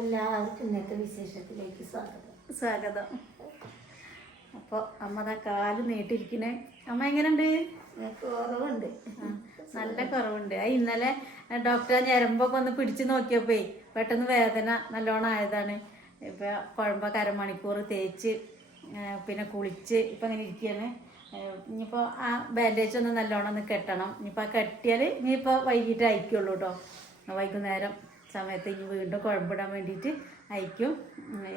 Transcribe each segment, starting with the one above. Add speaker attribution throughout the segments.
Speaker 1: എല്ലാവർക്കും ഇന്നത്തെ വിശേഷത്തിലേക്ക് സ്വാഗതം.
Speaker 2: സ്വാഗതം. അപ്പോൾ അമ്മ കാൽ നീട്ടിരിക്കണേ. അമ്മ എങ്ങനെയുണ്ട്?
Speaker 1: കുറവുണ്ട്.
Speaker 2: നല്ല കുറവുണ്ട്. ആ ഇന്നലെ ഡോക്ടറെ ഞരമ്പൊക്കെ ഒന്ന് പിടിച്ചു നോക്കിയപ്പോഴേ പെട്ടെന്ന് വേദന നല്ലോണം ആയതാണ്. ഇപ്പൊ കുഴമ്പൊക്കെ അരമണിക്കൂർ തേച്ച് പിന്നെ കുളിച്ച് ഇപ്പം അങ്ങനെ ഇരിക്കുകയാണ് ഇനിയിപ്പോൾ ആ ബാൻഡേജ് ഒന്ന് നല്ലോണം ഒന്ന് കെട്ടണം. ഇനിയിപ്പോൾ ആ കെട്ടിയാൽ ഇനിയിപ്പോൾ വൈകിട്ട് അയക്കുള്ളൂ കേട്ടോ വൈകുന്നേരം. സമയത്ത് ഇനി വീണ്ടും കുഴമ്പിടാൻ വേണ്ടിയിട്ട് അയക്കും.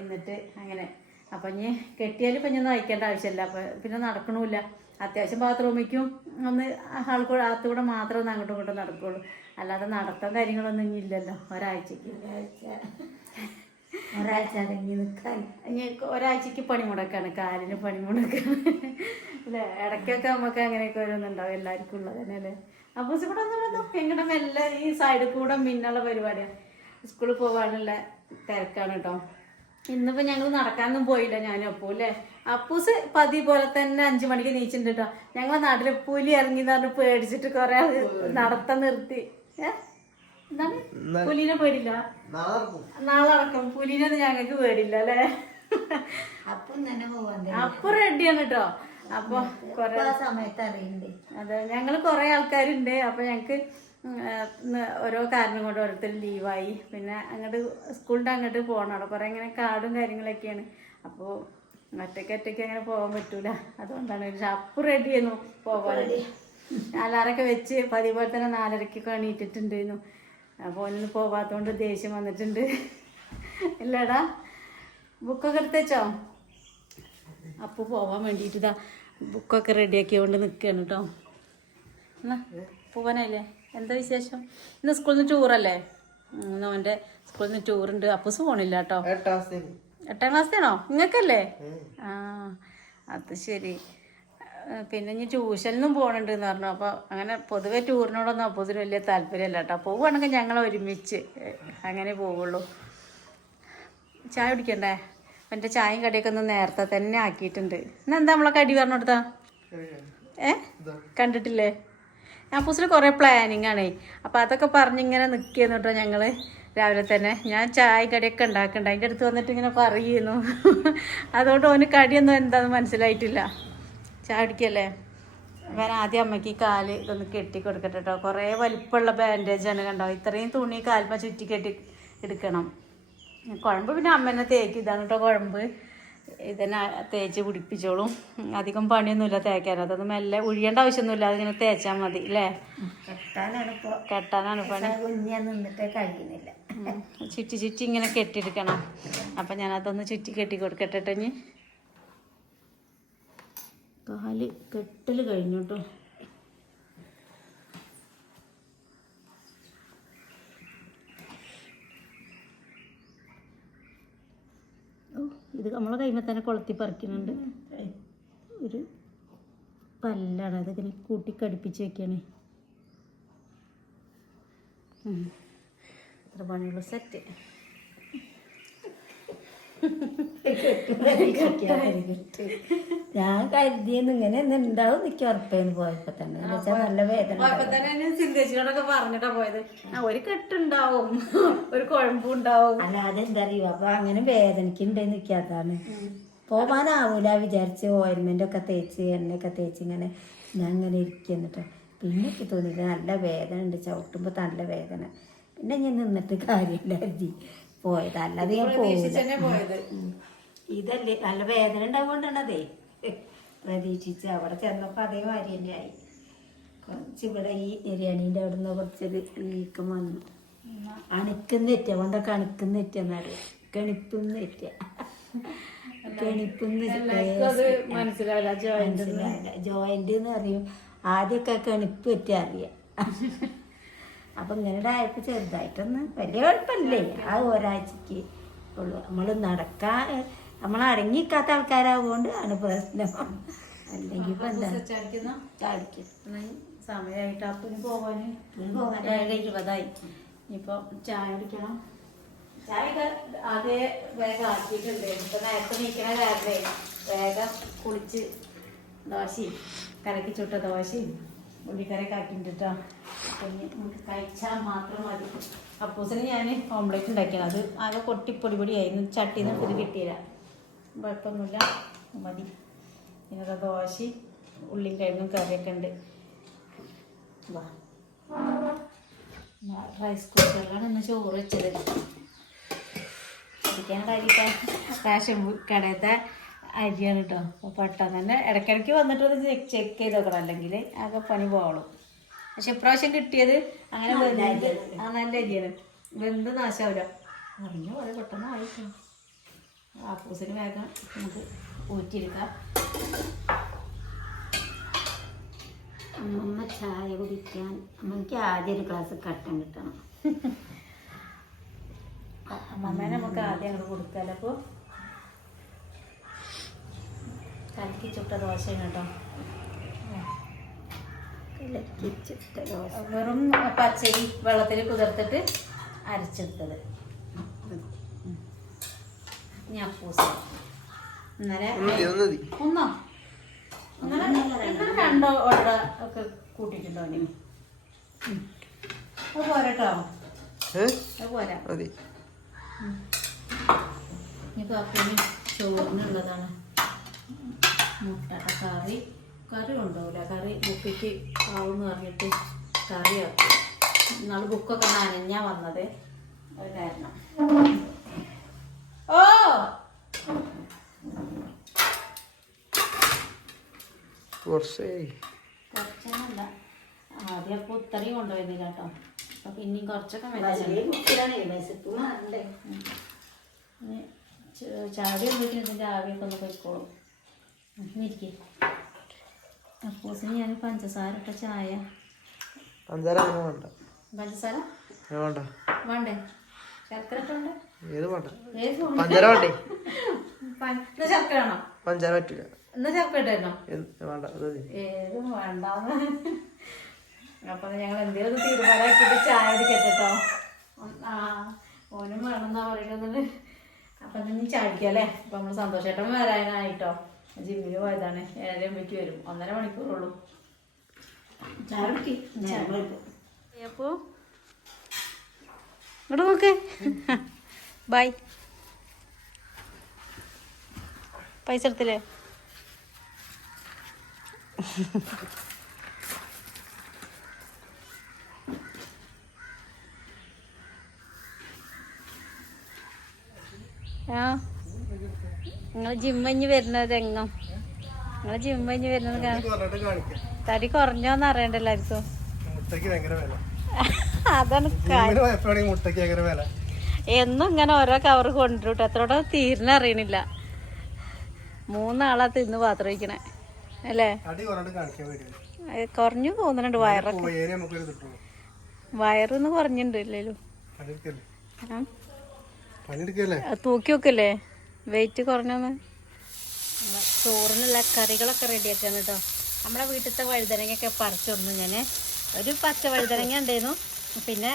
Speaker 2: എന്നിട്ട് അങ്ങനെ. അപ്പം ഇനി കെട്ടിയാൽ ഇപ്പം ഞാൻ അയക്കേണ്ട ആവശ്യമില്ല. അപ്പം പിന്നെ നടക്കണമില്ല അത്യാവശ്യം ബാത്റൂമിലേക്കും ഒന്ന് ആൾക്കൂടെ ആത്തുകൂടെ മാത്രമേ ഒന്ന് അങ്ങോട്ടും ഇങ്ങോട്ടും നടക്കുള്ളൂ. അല്ലാതെ നടത്തം കാര്യങ്ങളൊന്നും ഇനി ഇല്ലല്ലോ. ഒരാഴ്ചക്ക്.
Speaker 1: ഒരാഴ്ച. ഒരാഴ്ച അടങ്ങി നിൽക്കാൻ
Speaker 2: ഇനി ഒരാഴ്ചക്ക് പണിമുടക്കാണ് കാലിന് പണിമുടക്കാണ് അല്ലേ? ഇടയ്ക്കൊക്കെ നമുക്ക് അങ്ങനെയൊക്കെ ഓരോന്നുണ്ടാവും എല്ലാവർക്കും ഉള്ളത് തന്നെ അല്ലേ? അപ്പോൾ ഇവിടെ എങ്ങനെ മെല്ലെ ഈ സൈഡിൽ കൂടെ മിന്നുള്ള പരിപാടിയാണ് സ്കൂളിൽ പോകാനുള്ള തിരക്കാണ് കേട്ടോ ഇന്നിപ്പോൾ ഞങ്ങൾ നടക്കാനൊന്നും പോയില്ല ഞാനും അപ്പൂ അല്ലേ? അപ്പൂസ് പതി പോലെ തന്നെ അഞ്ചു മണിക്ക് നീച്ചിട്ടുണ്ട് കേട്ടോ ഞങ്ങളെ നാട്ടിൽ പുലി ഇറങ്ങി എന്ന് പറഞ്ഞ് പേടിച്ചിട്ട് കുറെ ആൾ നടത്തം നിർത്തി. ഏ? എന്താണ്? പുലിനെ പേടില്ല? നാളെ നടക്കും. പുലിനൊന്നും ഞങ്ങൾക്ക് പേടില്ല അല്ലേ?
Speaker 1: അപ്പം
Speaker 2: അപ്പൊ റെഡിയാണ് കേട്ടോ അപ്പൊ കൊറേ
Speaker 1: ആ സമയത്ത് അറിയണ്ടേ.
Speaker 2: അതെ ഞങ്ങൾ കുറെ ആൾക്കാരുണ്ട്. അപ്പൊ ഞങ്ങക്ക് ഓരോ കാരണം കൊണ്ട് ഓരോരുത്തർ ലീവായി. പിന്നെ അങ്ങോട്ട് സ്കൂളിന്റെ അങ്ങോട്ട് പോകണം അവിടെ കുറെ ഇങ്ങനെ കാടും കാര്യങ്ങളൊക്കെയാണ്. അപ്പോൾ ഒറ്റയ്ക്ക് ഒറ്റയ്ക്ക് അങ്ങനെ പോകാൻ പറ്റൂല. അതുകൊണ്ടാണ് പക്ഷെ അപ്പ് റെഡി ചെയ്യുന്നു പോകാൻ അലാറൊക്കെ വെച്ച് പതിവ് പോലെ തന്നെ നാലരക്കൊക്കെ എണീറ്റിട്ടുണ്ടായിരുന്നു. അപ്പോൾ ഒന്നും പോകാത്തതുകൊണ്ട് ദേഷ്യം വന്നിട്ടുണ്ട്. ഇല്ലടാ ബുക്കൊക്കെ എടുത്തേച്ചോ അപ്പോൾ പോകാൻ വേണ്ടിയിട്ട് ഇതാ ബുക്കൊക്കെ റെഡിയാക്കിയോണ്ട് നിൽക്കുകയാണ് കേട്ടോ എന്നാ പോവാനല്ലേ എന്താ വിശേഷം? ഇന്ന് സ്കൂളിൽ നിന്ന് ടൂറല്ലേ ഇന്ന് അവന്റെ സ്കൂളിൽ നിന്ന് ടൂറുണ്ട് അപ്പൂസ് പോണില്ല കേട്ടോ എട്ടാം ക്ലാസ്സിലാണോ? നിങ്ങൾക്കല്ലേ ആ അത് ശരി. പിന്നെ ഇനി ട്യൂഷനിലും പോകണുണ്ട് എന്ന് പറഞ്ഞു. അപ്പോൾ അങ്ങനെ പൊതുവെ ടൂറിനോടൊന്നും അപ്പൂസിന് വലിയ താല്പര്യമല്ല കേട്ടോ പോവുകയാണെങ്കിൽ ഞങ്ങൾ ഒരുമിച്ച് അങ്ങനെ പോവുള്ളൂ. ചായ കുടിക്കണ്ടേ? അപ്പം എന്റെ ചായയും കടിയൊക്കെ ഒന്ന് നേരത്തെ തന്നെ ആക്കിയിട്ടുണ്ട്. ഇന്ന് എന്താ നമ്മളെ കടി പറഞ്ഞു കൊടുത്താ? ഏ? കണ്ടിട്ടില്ലേ? ഞാൻ പുസിന് കുറേ പ്ലാനിങ് ആണേ. അപ്പൊ അതൊക്കെ പറഞ്ഞിങ്ങനെ നിൽക്കുന്നു കേട്ടോ ഞങ്ങൾ രാവിലെ തന്നെ ഞാൻ ചായ കടിയൊക്കെ ഉണ്ടാക്കണ്ട. അതിന്റെ അടുത്ത് വന്നിട്ട് ഇങ്ങനെ പറയുന്നു. അതുകൊണ്ട് ഓന് കടിയൊന്നും എന്താണെന്ന് മനസ്സിലായിട്ടില്ല. ചായ കുടിക്കല്ലേ? ഞാൻ ആദ്യം അമ്മയ്ക്ക് കാൽ ഇതൊന്ന് കെട്ടി കൊടുക്കട്ടെ കേട്ടോ കുറേ വലിപ്പമുള്ള ആണ് കണ്ടോ? ഇത്രയും തുണി കാൽമ ചുറ്റി കെട്ടി എടുക്കണം. കുഴമ്പ് പിന്നെ അമ്മ തന്നെ തേക്കും ഇതാണ് കേട്ടോ കുഴമ്പ്. ഇതന്നെ തേച്ച് പിടിപ്പിച്ചോളും. അധികം പണിയൊന്നുമില്ല തേക്കാൻ അതൊന്നും മെല്ലെ ഒഴിയേണ്ട ആവശ്യമൊന്നുമില്ല. അതിങ്ങനെ തേച്ചാൽ മതി അല്ലേ
Speaker 1: കെട്ടാനാണ്
Speaker 2: പണി.
Speaker 1: കുഞ്ഞ നിന്നിട്ട് കഴിയുന്നില്ല.
Speaker 2: ചുറ്റി ചുറ്റി ഇങ്ങനെ കെട്ടിയെടുക്കണം. അപ്പം ഞാനതൊന്ന് ചുറ്റി കെട്ടി കൊടുക്കട്ടെ കാൽ കെട്ടൽ കഴിഞ്ഞു കേട്ടോ ഓ ഇത് നമ്മളെ കൈമ തന്നെ കൊളുത്തി പറിക്കുന്നുണ്ട്. ഒരു പല്ലാണ്. അതിങ്ങനെ കൂട്ടി കടിപ്പിച്ച് വെക്കണേ. അത്ര പണിയുള്ള. സെറ്റ്.
Speaker 1: ഞാൻ കരുതിയെന്ന് ഇങ്ങനെ ഉണ്ടാവും എനിക്ക് ഉറപ്പേന്ന് പോയപ്പോ തന്നെ. നല്ല വേദന
Speaker 2: ചിന്തേച്ചിനോടൊക്കെ പറഞ്ഞിട്ടാ പോയത്. ആ ഒരു കെട്ടുണ്ടാവും. ഒരു കുഴമ്പുണ്ടാവും
Speaker 1: അല്ലാതെ എന്താ അറിയോ അപ്പൊ അങ്ങനെ വേദനക്കുണ്ടേ നിൽക്കാത്താണ് പോവാനാവൂല വിചാരിച്ച് ഓയിൽമെന്റ് ഒക്കെ തേച്ച് എണ്ണയൊക്കെ തേച്ച് ഇങ്ങനെ ഞാൻ അങ്ങനെ ഇരിക്കുന്നിട്ട് പിന്നെ എനിക്ക് തോന്നിയില്ല നല്ല വേദന ഉണ്ട് ചവിട്ടുമ്പോ നല്ല വേദന. പിന്നെ ഞാൻ നിന്നിട്ട് കാര്യമില്ല കരുതി. പോയത് അല്ലാതെ ഞാൻ
Speaker 2: പോയത്.
Speaker 1: ഇതല്ലേ നല്ല വേദന ഉണ്ടാവുകൊണ്ടാണതേ. പ്രതീക്ഷിച്ച് അവിടെ ചെന്നപ്പോ അതേമാതിരി മാതിരി ആയി. കുറച്ച് ഇവിടെ ഈ എരിയാണീന്റെ അവിടെ നിന്ന് കുറച്ചൊരു വീക്കം വന്നു. അണുക്കുന്നെറ്റ കൊണ്ടൊക്കെ അണുക്കുന്നെറ്റെന്നറിയാം കണിപ്പുന്നെറ്റ. കണിപ്പുന്ന്
Speaker 2: എല്ലാവർക്കും അത് മനസ്സിലാവില്ല ജോയിന്റ്
Speaker 1: ജോയിന്റ് എന്ന് പറയും ആദ്യമൊക്കെ കണിപ്പ് പറ്റ അറിയാം. അപ്പൊ ഇങ്ങനെ ഡയറ്റ് ചെറുതായിട്ടൊന്ന് വലിയ കുഴപ്പമില്ലേ? ആ ഒരാഴ്ചക്ക് ഉള്ളു. നമ്മൾ നടക്കാൻ നമ്മൾ അടങ്ങിക്കാത്ത ആൾക്കാരാവുകൊണ്ട് ആണ് പ്രശ്നം. അല്ലെങ്കിൽ ഇപ്പൊ എന്താ? ചാടിക്കും.
Speaker 2: സമയമായിട്ട് അപ്പം
Speaker 1: പോകാൻ പോകാൻ
Speaker 2: ഏഴ് ഇരുപതായി. ഇനിയിപ്പോ ചായ കുടിക്കണം. ചായ അതേ വേഗം ആക്കിയിട്ടുണ്ട്. ഇപ്പൊ നേരത്തെ നീക്കണ കാരണേ വേഗം കുളിച്ച് ദോശയും കലക്കി ചുട്ട ദോശയും ഉള്ളിക്കറിയൊക്കെ ആക്കിയിട്ടോ നമുക്ക് കഴിച്ചാൽ മാത്രം മതി. അപ്പൂസിന് ഞാൻ ഓംലേറ്റ് ഉണ്ടാക്കിയത്. അത് ആകെ കൊട്ടി പൊടി പൊടിയായിരുന്നു ചട്ടിയിൽ നിന്ന് ഇത് കിട്ടിയില്ല. കുഴപ്പമൊന്നുമില്ല. മതി. പിന്നെ ദോശ ഉള്ളിയും കഴിഞ്ഞും കറിയൊക്കെ ഉണ്ട് വാ റൈസ് കുക്കറിലാണ് ഇന്ന് ചോറ് വെച്ചത്. ഇരിക്കാനുള്ള റേഷൻ കടയത്തെ അരിയാണ് കേട്ടോ അപ്പോൾ പെട്ടെന്ന് തന്നെ ഇടയ്ക്കിടയ്ക്ക് വന്നിട്ട് ഒന്ന് ചെക്ക് ചെക്ക് ചെയ്ത് നോക്കണം. അല്ലെങ്കിൽ ആകെ പണി പോകണം പക്ഷെ ഇപ്രാവശ്യം കിട്ടിയത് അങ്ങനെ വെന്ത് ആ നല്ല അരിയാണ് വെന്ത് നാശാവില്ല അറിഞ്ഞ പോലെ പെട്ടെന്ന് ആയിട്ടോ. ആപ്പൂസിന് വേഗം നമുക്ക് ഊറ്റിയെടുക്കാം.
Speaker 1: അമ്മ ചായ കുടിക്കാൻ അമ്മയ്ക്ക് ആദ്യം ഒരു ഗ്ലാസ് കട്ടൻ കിട്ടണം.
Speaker 2: അമ്മമ്മേനെ നമുക്ക് ആദ്യം അങ്ങോട്ട് കൊടുക്കാമല്ലോ അപ്പോൾ കലക്കി ചുട്ട ദോശയാണ് കേട്ടോ. വെറും പച്ചരി വെള്ളത്തിൽ കുതിർത്തിട്ട് അരച്ചെടുത്തത്. ഞാൻ പൂസ. ഇന്നലെ ഒന്നോ ഇന്നലെ ഇന്നലെ രണ്ടോ ഓർഡർ ഒക്കെ കൂട്ടിയിട്ടുണ്ടോ ഇനി. അത് പോരട്ടോ. അത് പോരാ. ചോറിനുള്ളതാണ്. മുട്ടയുടെ കറി. കറി ഉണ്ടാവില്ല കറി ബുക്കിക്ക് ആവുമെന്ന് പറഞ്ഞിട്ട് കറി ആക്കും ഇന്നാൾ ബുക്കൊക്കെ നനഞ്ഞാ വന്നത്. കാരണം ഓ!
Speaker 3: കുറച്ചേ
Speaker 2: കുറച്ചൊന്നുമല്ല. ആദ്യം അപ്പോൾ ഇത്രയും കൊണ്ടുപോയതില്ല കേട്ടോ. അപ്പൊ പിന്നെയും കുറച്ചൊക്കെ മെച്ചം ചാടി വന്നിട്ട് ഇതിന്റെ ആവിയൊക്കെ ഒന്ന് പോയിക്കോളും. ഇരിക്കേ. അപ്പോസിന് ഞാൻ പഞ്ചസാര ഇട്ട ചായ.
Speaker 3: പഞ്ചസാര വേണ്ട.
Speaker 2: പഞ്ചസാര?
Speaker 3: വേണ്ട?
Speaker 2: വേണ്ടേ? ശർക്കര ഇട്ട്
Speaker 3: ഏത് വേണ്ട?
Speaker 2: പഞ്ചസാര വേണ്ട? ശർക്കര ആണോ
Speaker 3: പഞ്ചാര പറ്റില്ല.
Speaker 2: എന്നാ ശർക്കര ഇട്ടായിരുന്നോ?
Speaker 3: വേണ്ട?
Speaker 2: ഏത് വേണ്ടാന്ന്. അപ്പൊ ഞങ്ങൾ എന്തെങ്കിലും തീരുമാനമാക്കിയിട്ട് ചായ അടിക്കട്ടോ ഓനും വേണമെന്നാ പറയുന്നത് അപ്പൊ നീ ചാടിക്കല്ലേ അപ്പൊ നമ്മൾ സന്തോഷേട്ടൻ വരാനായിട്ടോ. ജിമ്മിൽ പോയതാണ് ഏഴര മണിക്ക് വരും. ഒന്നര മണിക്കൂറുള്ളൂ. അപ്പോ? ഇങ്ങോട്ട് നോക്ക്. ബൈ. പൈസ എടുത്തില്ലേ? ആ. നിങ്ങൾ ജിമ്മഞ്ഞ് വരുന്നത് രംഗം നിങ്ങൾ ജിമ്മഞ്ഞ് വരുന്നത് തടി കുറഞ്ഞോന്ന്
Speaker 3: അറിയണ്ടല്ലോ ആർക്കും
Speaker 2: അതാണ് എന്നും ഇങ്ങനെ ഓരോ കവർ കൊണ്ടുവിട്ടു എത്രോടെ തീരുന്ന അറിയണില്ല. മൂന്നാളാ തിന്ന് പാത്രം വയ്ക്കണേ അല്ലേ കുറഞ്ഞു പോകുന്നുണ്ട് വയറൊക്കെ. വയറൊന്നും കുറഞ്ഞിട്ടുണ്ട് ഇല്ലല്ലോ തൂക്കി വെക്കല്ലേ? വെയിറ്റ് കുറഞ്ഞോന്ന്. ചോറിനുള്ള കറികളൊക്കെ റെഡിയാക്കാണ് കേട്ടോ. നമ്മളെ വീട്ടിലത്തെ വഴുതനങ്ങയൊക്കെ പറിച്ചൊന്നു ഞാൻ ഒരു പച്ച വഴുതനങ്ങ ഉണ്ടായിരുന്നു. പിന്നെ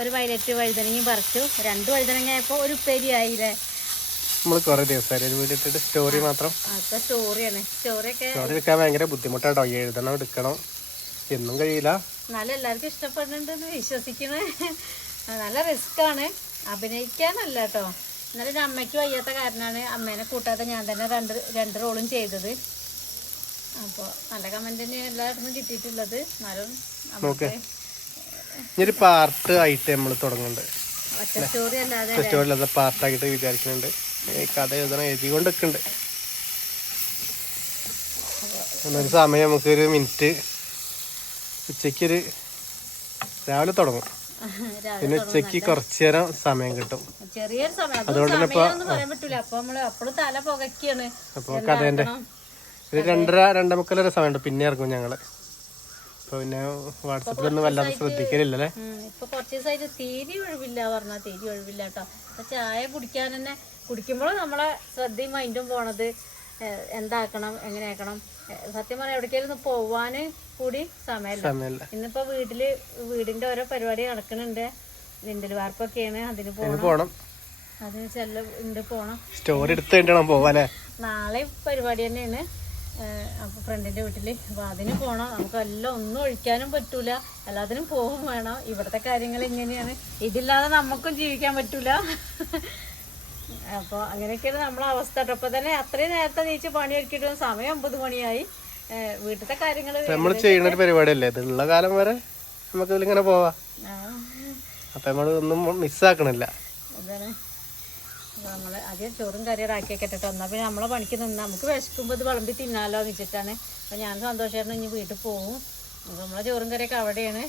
Speaker 2: ഒരു വയലറ്റ് വഴുതനങ്ങയും പറിച്ചു. രണ്ട് വഴുതനങ്ങ ആയപ്പോൾ ഒരു പേരി ആയില്ലേ?
Speaker 3: നമ്മൾ കുറെ ദിവസമായി ഒരു വീട്ടിട്ട് സ്റ്റോറി മാത്രം.
Speaker 2: അതൊക്കെ സ്റ്റോറിയാണ് സ്റ്റോറിയൊക്കെ
Speaker 3: സ്റ്റോറി എടുക്കാൻ ഭയങ്കര ബുദ്ധിമുട്ടാട്ടോ. എഴുതണം എടുക്കണം. എന്നും കഴിയില്ല.
Speaker 2: നല്ല എല്ലാവർക്കും ഇഷ്ടപ്പെടുന്നുണ്ടെന്ന് വിശ്വസിക്കണേ. നല്ല റിസ്ക് ആണ്. അഭിനയിക്കാനല്ല കേട്ടോ. എന്നാലും അമ്മയ്ക്കും അമ്മയ്ക്ക് വയ്യാത്ത കാരണമാണ് അമ്മേനെ കൂട്ടാതെ ഞാൻ തന്നെ രണ്ട് രണ്ട് റോളും ചെയ്തത്. അപ്പോൾ നല്ല കമന്റ് തന്നെ എല്ലായിടത്തും കിട്ടിയിട്ടുള്ളത്. എന്നാലും
Speaker 3: ഒരു പാർട്ട് ആയിട്ട് നമ്മൾ തുടങ്ങുന്നുണ്ട്
Speaker 2: ഒറ്റ സ്റ്റോറി അല്ലാതെ
Speaker 3: സ്റ്റോറിലത് പാർട്ടായിട്ട് വിചാരിക്കുന്നുണ്ട്. കഥ എഴുതണം എഴുതിക്കൊണ്ട് നിൽക്കുന്നുണ്ട്. ഒരു സമയം നമുക്കൊരു മിനിറ്റ് ഉച്ചയ്ക്കൊരു രാവിലെ തുടങ്ങും. പിന്നെ ഉച്ചയ്ക്ക് കുറച്ചു നേരം സമയം കിട്ടും.
Speaker 2: ചെറിയൊരു സമയം. അത്
Speaker 3: അതുകൊണ്ട് തന്നെ
Speaker 2: പറയാൻ പറ്റൂല. അപ്പൊ നമ്മൾ അപ്പോഴും തല പുകയ്ക്കാണ്.
Speaker 3: അപ്പൊ കഥേന്റെ ഒരു രണ്ടര രണ്ടേ മുക്കാൽ വരെ സമയമുണ്ട്. പിന്നെ ഇറങ്ങും ഞങ്ങൾ. അപ്പൊ പിന്നെ വാട്സപ്പിലൊന്നും വല്ലാതെ ശ്രദ്ധിക്കലില്ലല്ലേ?
Speaker 2: ഇപ്പൊ കുറച്ച് ദിവസമായിട്ട് തീരി ഒഴിവില്ല പറഞ്ഞാൽ തീരി ഒഴിവില്ല കേട്ടോ. ചായ കുടിക്കാൻ തന്നെ കുടിക്കുമ്പോഴും നമ്മളെ ശ്രദ്ധയും മൈൻഡും പോണത് എന്താക്കണം എങ്ങനെ ആക്കണം ഏഹ്, സത്യം പറഞ്ഞാൽ എവിടേക്കായിരുന്നു പോവാന് കൂടി സമയമില്ല ഇന്നിപ്പോ വീട്ടിൽ വീടിന്റെ ഓരോ പരിപാടി നടക്കുന്നുണ്ട്. നിന്റെ വാർപ്പൊക്കെയാണ് അതിന് പോണം.
Speaker 3: പോണം.
Speaker 2: അതിന് ചെല്ല ഉണ്ട് പോണം.
Speaker 3: സ്റ്റോറി എടുത്ത് പോവാനേ?
Speaker 2: നാളെ പരിപാടി തന്നെയാണ്. അപ്പൊ ഫ്രണ്ടിന്റെ വീട്ടിൽ. അപ്പൊ അതിന് പോണം. നമുക്ക് എല്ലാം ഒന്നും ഒഴിക്കാനും പറ്റൂല. എല്ലാത്തിനും പോകും വേണം. ഇവിടുത്തെ കാര്യങ്ങൾ ഇങ്ങനെയാണ്. ഇതില്ലാതെ നമുക്കും ജീവിക്കാൻ പറ്റൂല. അപ്പോൾ അങ്ങനെയൊക്കെയാണ് നമ്മളെ അവസ്ഥ. കേട്ടോ അപ്പോൾ തന്നെ അത്രയും നേരത്തെ നീച്ച് പണി ഒരുക്കിയിട്ട് സമയം ഒമ്പത് മണിയായി. വീട്ടിലത്തെ കാര്യങ്ങൾ
Speaker 3: നമ്മൾ ചെയ്യുന്ന ഒരു പരിപാടിയല്ലേ? ഇതുള്ള കാലം വരെ നമുക്ക് ഇതിലിങ്ങനെ പോവാം. അപ്പം നമ്മൾ ഒന്നും മിസ്സാക്കണില്ല.
Speaker 2: നമ്മൾ ആദ്യം ചോറും കറിയും ആക്കി വെക്കട്ടെ എന്നാൽ പിന്നെ നമ്മളെ പണിക്ക് നിന്ന്. നമുക്ക് വിശക്കുമ്പോൾ ഇത് വിളമ്പി തിന്നാലോ എന്ന് വെച്ചിട്ടാണ്. അപ്പം ഞാൻ സന്തോഷമായിരുന്നു ഇനി വീട്ടിൽ പോവും. അപ്പോൾ നമ്മളെ ചോറും കറിയൊക്കെ അവിടെയാണ്.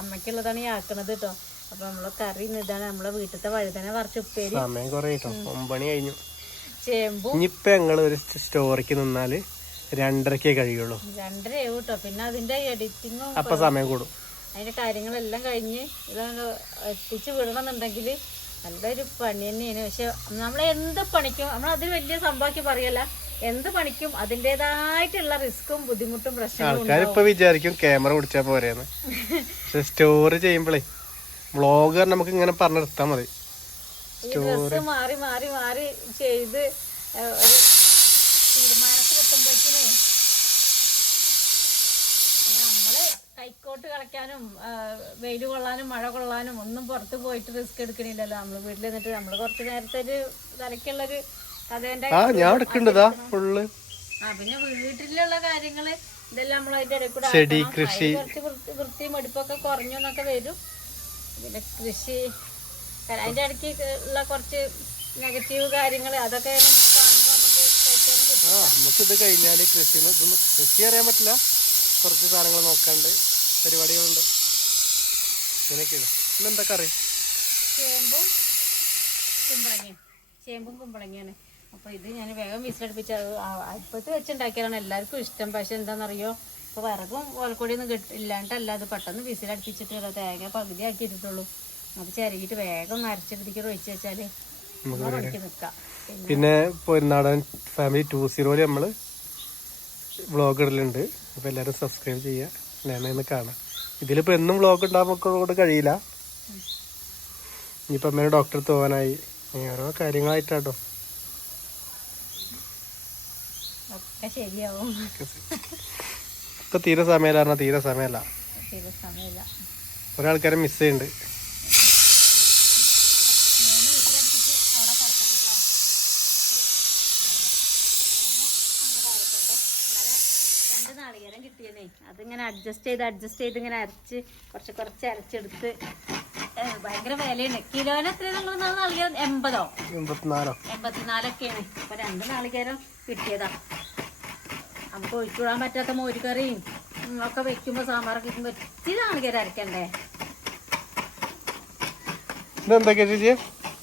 Speaker 2: അമ്മയ്ക്കുള്ളതാണ് ഈ ആക്കണത് കേട്ടോ അപ്പോൾ നമ്മളെ കറി ഇതാണ്. നമ്മളെ വീട്ടിലത്തെ വഴുതന കുറച്ച് ഉപ്പേരി.
Speaker 3: സമയം കുറേ കേട്ടോ ഒമ്പണി കഴിഞ്ഞു.
Speaker 2: ചേമ്പും
Speaker 3: ഇനിയിപ്പൊ ഞങ്ങൾ ഒരു സ്റ്റോറിക്ക് നിന്നാൽ രണ്ടരക്കേ കഴിയുള്ളൂ.
Speaker 2: രണ്ടര കേട്ടോ പിന്നെ അതിന്റെ എഡിറ്റിങ്ങും
Speaker 3: അപ്പൊ സമയം കൂടും.
Speaker 2: അതിന്റെ കാര്യങ്ങളെല്ലാം കഴിഞ്ഞ് ഇതൊന്ന് എത്തിച്ച് വിടണമെന്നുണ്ടെങ്കിൽ നല്ലൊരു പണി തന്നെയാണ്. പക്ഷെ നമ്മൾ എന്ത് പണിക്കും നമ്മൾ അതിൽ വലിയ സംഭവമാക്കി പറയല്ല. എന്ത് പണിക്കും അതിന്റെതായിട്ടുള്ള റിസ്ക്കും ബുദ്ധിമുട്ടും
Speaker 3: ആൾക്കാരിപ്പൊ വിചാരിക്കും ക്യാമറ പിടിച്ചാ പോരെന്ന്. പക്ഷെ സ്റ്റോറി ചെയ്യുമ്പോഴേ വ്ളോഗർ നമുക്ക് ഇങ്ങനെ പറഞ്ഞു നിർത്താൻ മതി.
Speaker 2: മാറി മാറി മാറി ചെയ്ത് ഒരു തീരുമാനത്തിലെത്തുമ്പോഴേക്കിനേ നമ്മൾ കൈക്കോട്ട് കളയ്ക്കാനും വെയിൽ കൊള്ളാനും മഴ കൊള്ളാനും ഒന്നും പുറത്ത് പോയിട്ട് റിസ്ക് എടുക്കണില്ലല്ലോ. നമ്മൾ വീട്ടിൽ നിന്നിട്ട് നമ്മൾ കുറച്ച് നേരത്തെ ഒരു തലയ്ക്കുള്ളൊരു
Speaker 3: ആ ഞാൻ എടുക്കണ്ടതാ ഫുള്ള്
Speaker 2: പിന്നെ വീട്ടിലുള്ള കാര്യങ്ങൾ ഇതെല്ലാം നമ്മൾ അതിന്റെ ഇടയിൽ കൂടെ
Speaker 3: ചെടി, കൃഷി.
Speaker 2: വൃത്തി മടുപ്പൊക്കെ കുറഞ്ഞു എന്നൊക്കെ വരും. പിന്നെ കൃഷി അതിന്റെ ഇടയ്ക്ക് ഉള്ള കുറച്ച് നെഗറ്റീവ് കാര്യങ്ങൾ അതൊക്കെ
Speaker 3: ആ നമുക്ക് കഴിഞ്ഞാൽ കഴിഞ്ഞാൽ കൃഷി ഇതൊന്നും കൃഷി അറിയാൻ പറ്റില്ല. കുറച്ച് സാധനങ്ങൾ നോക്കാണ്ട് പരിപാടികളുണ്ട്. ഇങ്ങനെയൊക്കെയാണ്. ഇന്നെന്താ കറി?
Speaker 2: ചേമ്പും കുമ്പളങ്ങയും. ചേമ്പും കുമ്പളങ്ങയാണ്. അപ്പോൾ ഇത് ഞാൻ വേഗം വിസിലടുപ്പിച്ച അടുപ്പത്ത് വെച്ചുണ്ടാക്കിയാലാണ് എല്ലാവർക്കും ഇഷ്ടം. പക്ഷെ എന്താണെന്നറിയോ? ഇപ്പൊ വിറകും ഓലക്കൊടിയൊന്നും ഒന്നും ഇല്ലാണ്ടല്ല. അത് പെട്ടെന്ന് വിസിലടുപ്പിച്ചിട്ട് തേങ്ങ പകുതി ആക്കി ഇട്ടിട്ടുള്ളൂ അത് ചിരകിയിട്ട് വേഗം അരച്ചെടുത്തേക്ക് ഒഴിച്ച് വെച്ചാൽ നിൽക്കാം. പിന്നെ
Speaker 3: പൊരുന്നാടൻ ഫാമിലി ടു സീറോയിൽ നമ്മൾ വ്ളോഗ് ഇടലുണ്ട്. അപ്പോൾ എല്ലാവരും സബ്സ്ക്രൈബ് ചെയ്യുക ഞാനൊന്ന് കാണാം. ഇതിലിപ്പോൾ എന്നും വ്ളോഗ് ഉണ്ടാകുമ്പോൾ കഴിയില്ല. ഇനിയിപ്പോൾ അമ്മേനെ ഡോക്ടർ പോകാനായി ഓരോ കാര്യങ്ങളായിട്ടാട്ടോ.
Speaker 2: ഒക്കെ ശരിയാവും
Speaker 3: ഇപ്പം തീരെ സമയമില്ല പറഞ്ഞാൽ തീരെ സമയമല്ല. ഒരാൾക്കാരെ മിസ് ചെയ്യുന്നുണ്ട്
Speaker 2: നാളികേരം കിട്ടിയതേ. അതിങ്ങനെ അഡ്ജസ്റ്റ് ചെയ്ത് അഡ്ജസ്റ്റ് ചെയ്ത് ഇങ്ങനെ അരച്ച് കുറച്ച് കുറച്ച് അരച്ചെടുത്ത് ഭയങ്കര വിലയാണ്. കിലോന് എത്ര നിങ്ങൾ നാളികേരം? എൺപതോ?
Speaker 3: എൺപത്തിനാലോ?
Speaker 2: എൺപത്തിനാലൊക്കെയാണ്. അപ്പൊ രണ്ട് നാളികേരം കിട്ടിയതാ. നമുക്ക് ഒഴിച്ചുവിടാൻ പറ്റാത്ത മോരുകറിയും ഉം, ഒക്കെ വെക്കുമ്പോൾ സാമ്പാറൊക്കെ വെക്കുമ്പോൾ ഇത്തിരി നാളികേരം അരക്കണ്ടേ?
Speaker 3: ഇതെന്തൊക്കെയാ ചേച്ചി?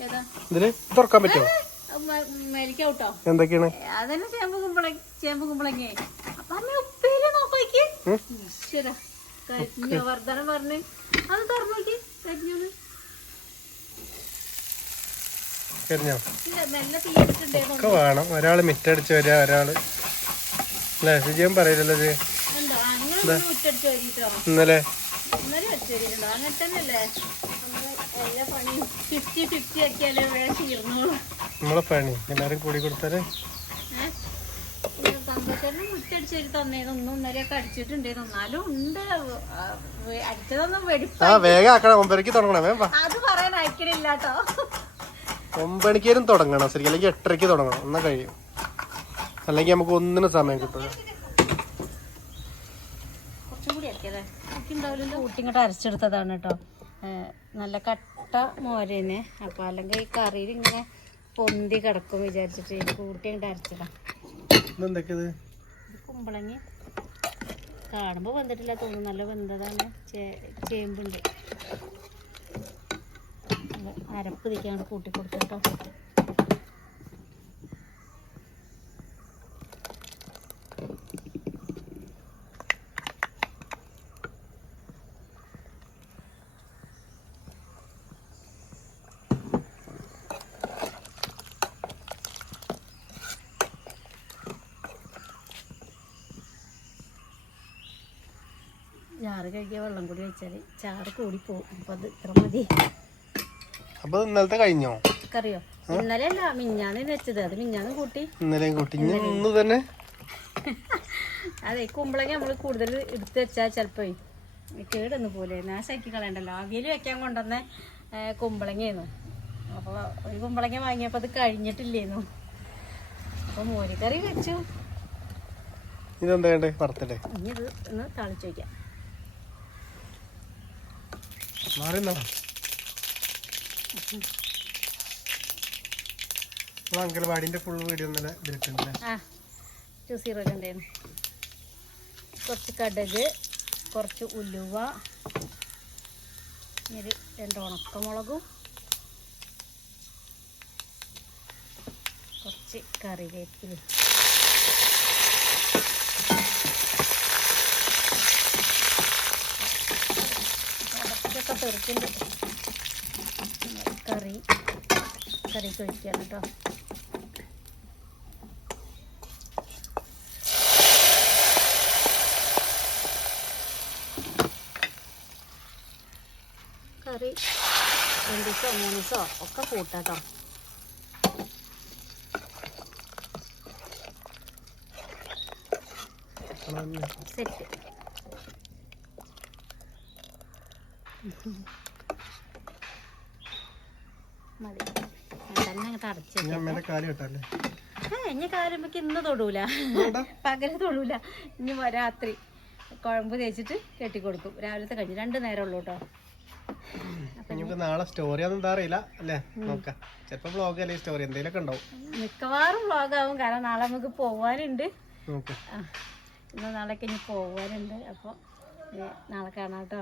Speaker 2: ഏതാ?
Speaker 3: ഇതിൽ തുറക്കാൻ പറ്റുമോ?
Speaker 2: മേലിക്കൗട്ടോ
Speaker 3: എന്തൊക്കെയാണ്?
Speaker 2: അതന്നെ ചേമ്പ് കുമ്പള ചേമ്പ് കുമ്പളങ്ങ. അപ്പൊ അമ്മ കരിഞ്ഞ വർദ്ധനം പറഞ്ഞ്. അത് കരിഞ്ഞോന്ന് കരിഞ്ഞോ നല്ല
Speaker 3: വേണം. ഒരാൾ മിറ്റടിച്ച് വരിക ഒരാൾ അല്ലേ? ചേച്ചിയും പറയില്ലല്ലോ ഇത്. ഇന്നലെ? നമ്മൾ പണി. എല്ലാരും കൂടി
Speaker 2: കൊടുത്താൽ? ആ, അടിച്ചതൊന്നും വെടിപ്പ.
Speaker 3: ആ വേഗം ആക്കണം. ഒമ്പരക്ക് തുടങ്ങണം. ഒമ്പണിക്കേലും തുടങ്ങണം. ശരിക്കും അല്ലെങ്കിൽ എട്ടരയ്ക്ക് തുടങ്ങണം. എന്നാ കഴിയും. അല്ലെങ്കിൽ നമുക്ക് ഒന്നിനും സമയം കിട്ടില്ല
Speaker 2: കൂടി ആക്കിയതേ ഉണ്ടാവില്ലല്ലോ കൂട്ടിങ്ങോട്ട് അരച്ചെടുത്തതാണ് കേട്ടോ നല്ല കട്ട മോരേനെ. അപ്പോൾ അല്ലെങ്കിൽ ഈ കറിയിൽ ഇങ്ങനെ പൊന്തി കിടക്കും വിചാരിച്ചിട്ട് കൂട്ടിങ്ങോട്ട് കൂട്ടി
Speaker 3: ഇതെന്തൊക്കെയത്?
Speaker 2: ഇത് കുമ്പളങ്ങി. കാണുമ്പോൾ വന്നിട്ടില്ല തോന്നുന്നു നല്ല വെന്തതാണ്. ചേമ്പുണ്ട്. അരപ്പ് തിക്കാണ്ട് കൂട്ടി കൊടുത്തു കേട്ടോ ചാറ് കഴുകിയ വെള്ളം കൂടി വെച്ചാൽ ചാറ് കൂടി പോകും അപ്പോൾ അത് ഇത്ര മതി.
Speaker 3: അപ്പൊ ഇന്നലത്തെ കഴിഞ്ഞോ?
Speaker 2: കറിയോ? ഇന്നലെ അല്ല മിഞ്ഞാന്ന് വെച്ചത്. അത് മിഞ്ഞാന്ന് കൂട്ടി.
Speaker 3: ഇന്നലെയും കൂട്ടി. ഇനി ഇന്ന് തന്നെ?
Speaker 2: അതെ കുമ്പളങ്ങ നമ്മൾ കൂടുതൽ എടുത്ത് വെച്ചാൽ ചിലപ്പോ കേടൊന്നു പോലെ നാശാക്കി കളയണ്ടല്ലോ. അവിയൽ വെക്കാൻ കൊണ്ടുവന്ന കുമ്പളങ്ങയായിരുന്നു. അപ്പോൾ ഒരു കുമ്പളങ്ങ വാങ്ങിയപ്പോൾ അത് കഴിഞ്ഞിട്ടില്ലേന്നു. അപ്പോൾ മോരിക്കറി വെച്ചു.
Speaker 3: ഇതെന്താ വേണ്ടേ? വറുത്തല്ലേ
Speaker 2: ഇനി ഇത് ഒന്ന് തളിച്ചു വയ്ക്കാം
Speaker 3: മാറിന്നാ ഫുൾ വീഡിയോ
Speaker 2: കുറച്ച് കടുക് കുറച്ച് ഉലുവ ഒരു രണ്ട് ഉണക്കമുളകും കുറച്ച് കറിവേപ്പില. ഇതൊക്കെ തെറിക്കുന്നുണ്ട് കറി. കറിക്ക് ഒഴിക്കുകയാണ് കേട്ടോ കറി. രണ്ട് ദിവസമോ മൂന്ന് ദിവസമോ ഒക്കെ കൂട്ടാട്ടോ സെറ്റ്. മതി. തന്നെ അങ്ങോട്ട് അടച്ചു ഇനി കാലുമ്പക്ക് ഇന്ന് തൊടൂല. പകൽ തൊടൂല. ഇനി രാത്രി കുഴമ്പ് തേച്ചിട്ട് കെട്ടിക്കൊടുക്കും. രാവിലത്തെ കഴിഞ്ഞ് രണ്ട് നേരം ഉള്ളൂ കേട്ടോ
Speaker 3: നാളെ സ്റ്റോറി ഒന്നും എന്താ അറിയില്ല അല്ലേ നോക്കാം. ചിലപ്പോ ബ്ലോഗ് അല്ലേ സ്റ്റോറി എന്തെങ്കിലുമൊക്കെ ഉണ്ടാവും.
Speaker 2: മിക്കവാറും വ്ളോഗാവും കാരണം നാളെ നമുക്ക് പോവാനുണ്ട്. ഇന്ന് നാളേക്ക് ഇനി പോവാനുണ്ട്. അപ്പോൾ നാളെ കാണാം കേട്ടോ